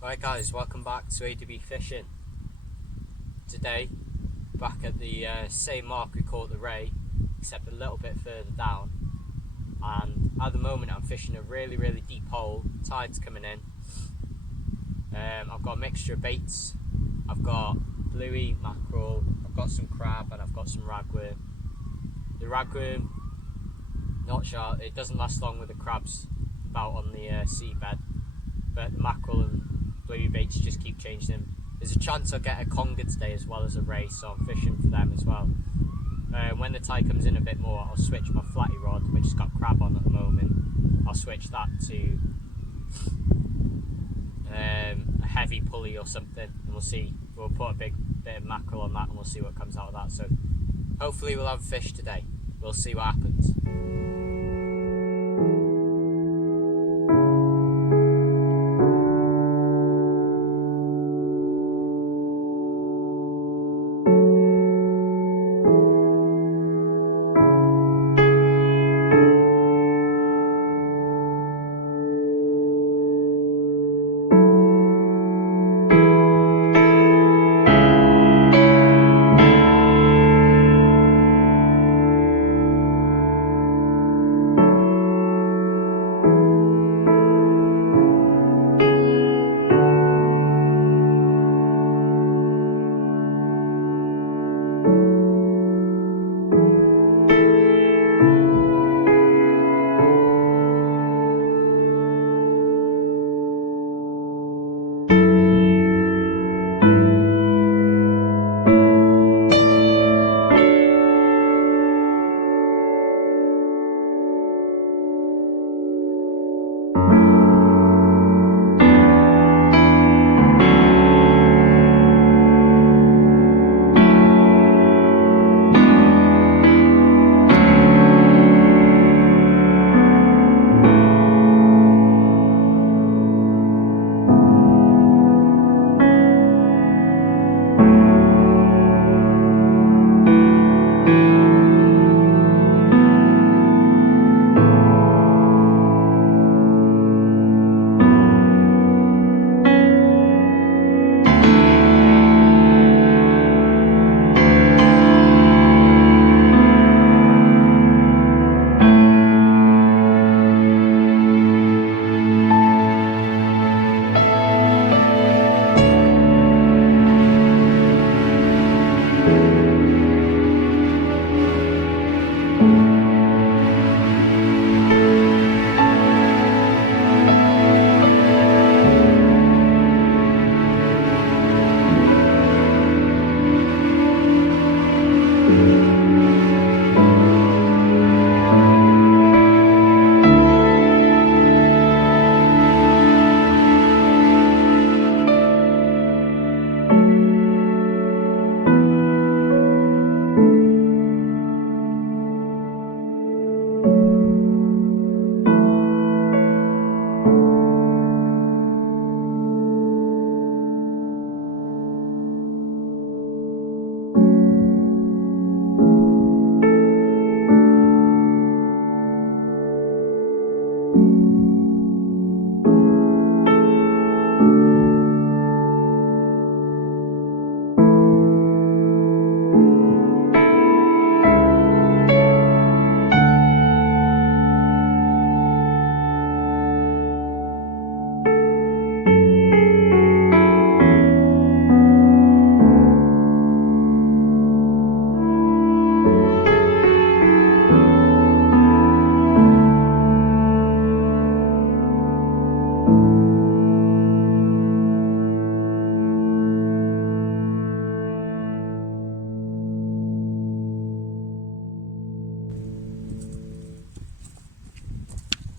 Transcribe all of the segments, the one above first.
Right guys, welcome back to ADB Fishing. Today, back at the same mark we caught the ray, except a little bit further down. And at the moment I'm fishing a really deep hole, tide's coming in. I've got a mixture of baits. I've got bluey, mackerel, I've got some crab and I've got some ragworm. The ragworm, not sure, it doesn't last long with the crabs about on the seabed, but the mackerel and bluey baits just keep changing them. There's a chance I'll get a conger today as well as a ray, so I'm fishing for them as well. When the tide comes in a bit more, I'll switch my flatty rod, which has got crab on at the moment. I'll switch that to a heavy pulley or something, and we'll see. We'll put a big bit of mackerel on that and we'll see what comes out of that. So hopefully we'll have fish today. We'll see what happens.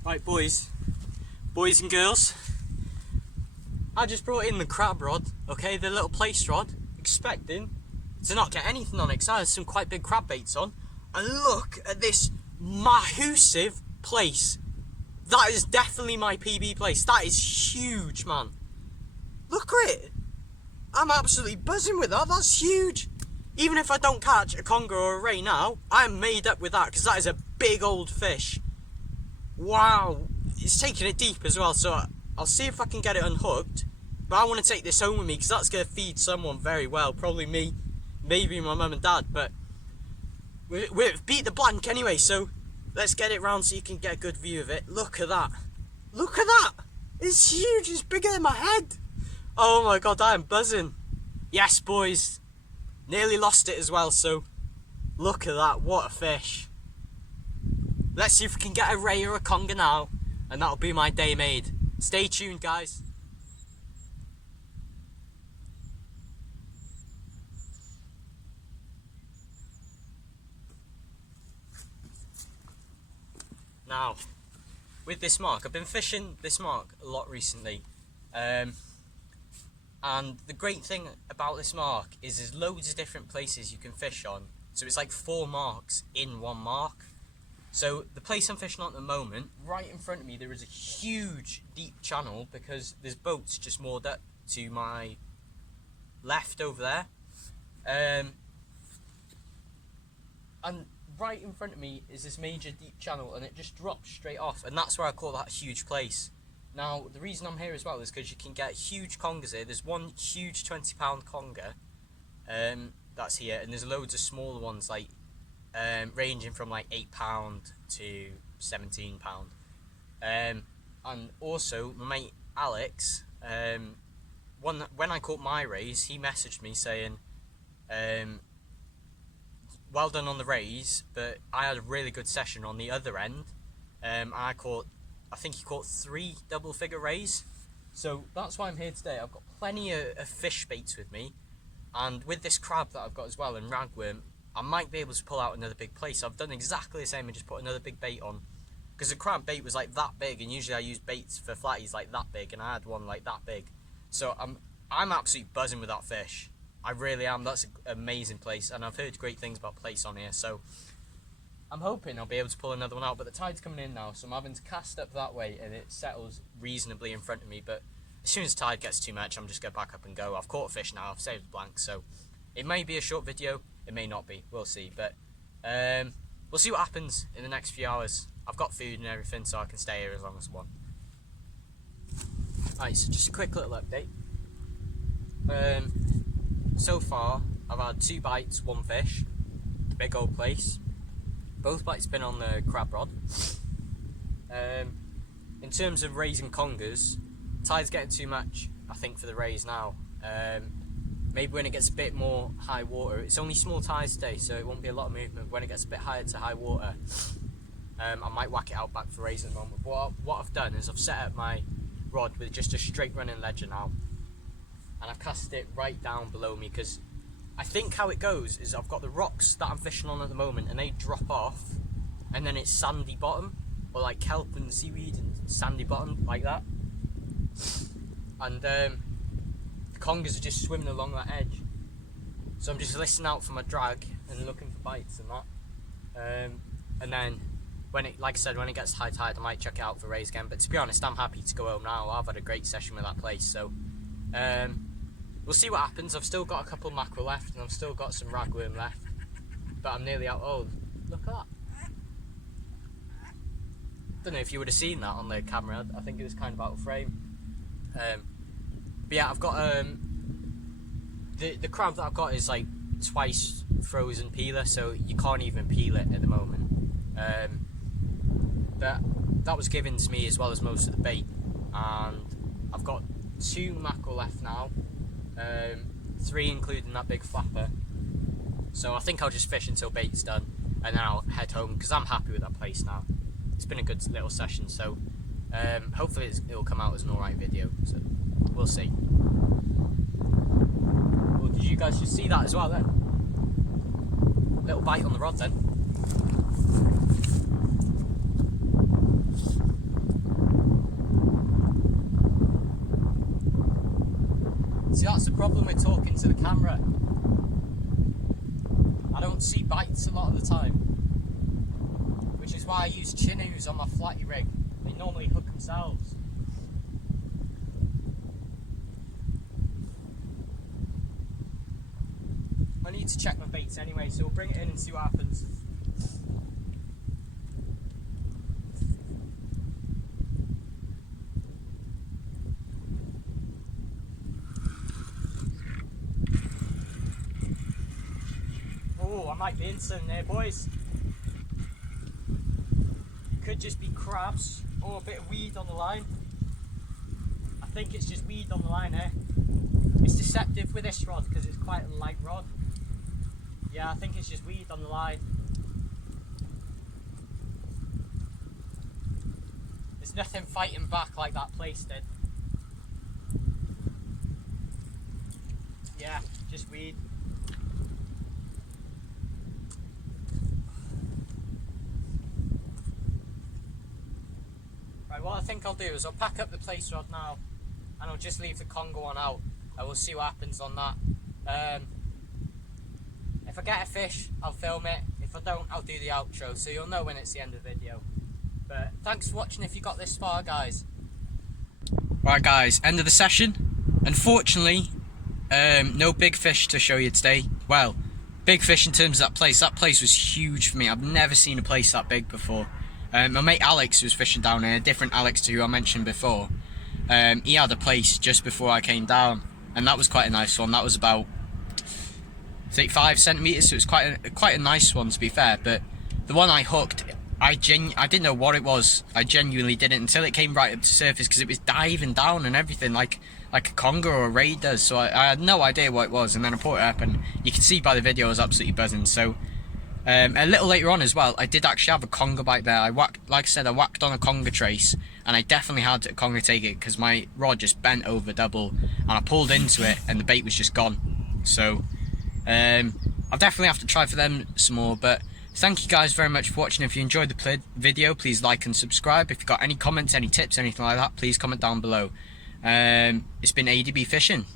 Right boys and girls, I just brought in the crab rod, okay, the little place rod, expecting to not get anything on it because I had some quite big crab baits on, and look at this massive place. That is definitely my PB place. That is huge, man. Look at it. I'm absolutely buzzing with that. That's huge. Even if I don't catch a conger or a ray now, I'm made up with that because that is a big old fish. Wow. It's taking it deep as well, so I'll see if I can get it unhooked But I want to take this home with me because that's going to feed someone very well. Probably me, maybe my mum and dad. But we've beat the blank anyway, so let's get it round so you can get a good view of it. Look at that. Look at that. It's huge. It's bigger than my head. Oh my god, I am buzzing. Yes, boys. Nearly lost it as well, so look at that. What a fish. Let's see if we can get a ray or a conger now, and that'll be my day made. Stay tuned, guys. Now, with this mark, I've been fishing this mark a lot recently. And the great thing about this mark is there's loads of different places you can fish on. So it's like 4 marks in one mark. So the place I'm fishing on at the moment, right in front of me, there is a huge deep channel because there's boats just moored up to my left over there. And right in front of me is this major deep channel, and it just drops straight off, and that's where I call that a huge place. Now, the reason I'm here as well is because you can get huge congers here. There's one huge 20-pound conger that's here, and there's loads of smaller ones, like ranging from like £8 to £17. And also, my mate Alex, when I caught my rays, he messaged me saying, well done on the rays, but I had a really good session on the other end. I think he caught 3 double-figure rays. So that's why I'm here today. I've got plenty of fish baits with me, and with this crab that I've got as well and ragworm, I might be able to pull out another big place. I've done exactly the same and just put another big bait on, because the crab bait was like that big, and usually I use baits for flatties like that big, and I had one like that big. So I'm absolutely buzzing with that fish. I really am. That's an amazing place, and I've heard great things about the place on here, so I'm hoping I'll be able to pull another one out. But the tide's coming in now, so I'm having to cast up that way, and it settles reasonably in front of me. But as soon as the tide gets too much, I'm just going to back up and go. I've caught a fish now, I've saved the blank, so it may be a short video, it may not be, we'll see. But we'll see what happens in the next few hours. I've got food and everything, so I can stay here as long as I want. Alright, so just a quick little update. So far, I've had 2 bites, 1 fish, big old place. Both bites been on the crab rod. In terms of rays and congers, tide's getting too much, I think, for the rays now. Maybe when it gets a bit more high water, it's only small tides today, so it won't be a lot of movement. When it gets a bit higher to high water, I might whack it out back for rays at the moment. But what I've done is I've set up my rod with just a straight running ledger now, and I've cast it right down below me, because I think how it goes is I've got the rocks that I'm fishing on at the moment, and they drop off, and then it's sandy bottom, or like kelp and seaweed and sandy bottom like that, and the congers are just swimming along that edge. So I'm just listening out for my drag and looking for bites and that, and then when it, like I said, when it gets high tide, I might check it out for rays again. But to be honest, I'm happy to go home now. I've had a great session with that place, so we'll see what happens. I've still got a couple of mackerel left, and I've still got some ragworm left, but I'm nearly out. Oh, look at that. Don't know if you would have seen that on the camera. I think it was kind of out of frame. But yeah, I've got the crab that I've got is like twice frozen peeler, so you can't even peel it at the moment. But that was given to me as well as most of the bait, and I've got 2 mackerel left now, 3 including that big flapper. So I think I'll just fish until bait's done, and then I'll head home, because I'm happy with that place now. It's been a good little session, so hopefully it'll come out as an alright video, so we'll see. Well, did you guys just see that as well then? Little bite on the rod then. See, that's the problem with talking to the camera. I don't see bites a lot of the time, which is why I use chinnoos on my flatty rig. They normally hook themselves. I need to check my baits anyway, so we'll bring it in and see what happens. I might be in something there, boys. Could just be crabs or a bit of weed on the line. I think it's just weed on the line here. It's deceptive with this rod because it's quite a light rod. Yeah, I think it's just weed on the line. There's nothing fighting back like that place did. Yeah, just weed. Right, what I think I'll do is I'll pack up the place rod now and I'll just leave the conger one out and we'll see what happens on that. If I get a fish, I'll film it. If I don't, I'll do the outro, so you'll know when it's the end of the video. But thanks for watching if you got this far, guys. Right guys, end of the session. Unfortunately, no big fish to show you today. Well, big fish in terms of that place. That place was huge for me. I've never seen a place that big before. My mate Alex, who was fishing down here, a different Alex to who I mentioned before, he had a place just before I came down, and that was quite a nice one. That was about 5 centimetres, so it was quite a nice one, to be fair. But the one I hooked, I didn't know what it was. I genuinely didn't until it came right up to surface, because it was diving down and everything like a conger or a ray does. So I had no idea what it was, and then I put it up, and you can see by the video I was absolutely buzzing. So a little later on as well, I did actually have a conger bite there. Like I said, I whacked on a conger trace, and I definitely had a conger take it because my rod just bent over double, and I pulled into it, and the bait was just gone. So I'll definitely have to try for them some more. But thank you guys very much for watching. If you enjoyed the video, please like and subscribe. If you've got any comments, any tips, anything like that, please comment down below. It's been ADB Fishing.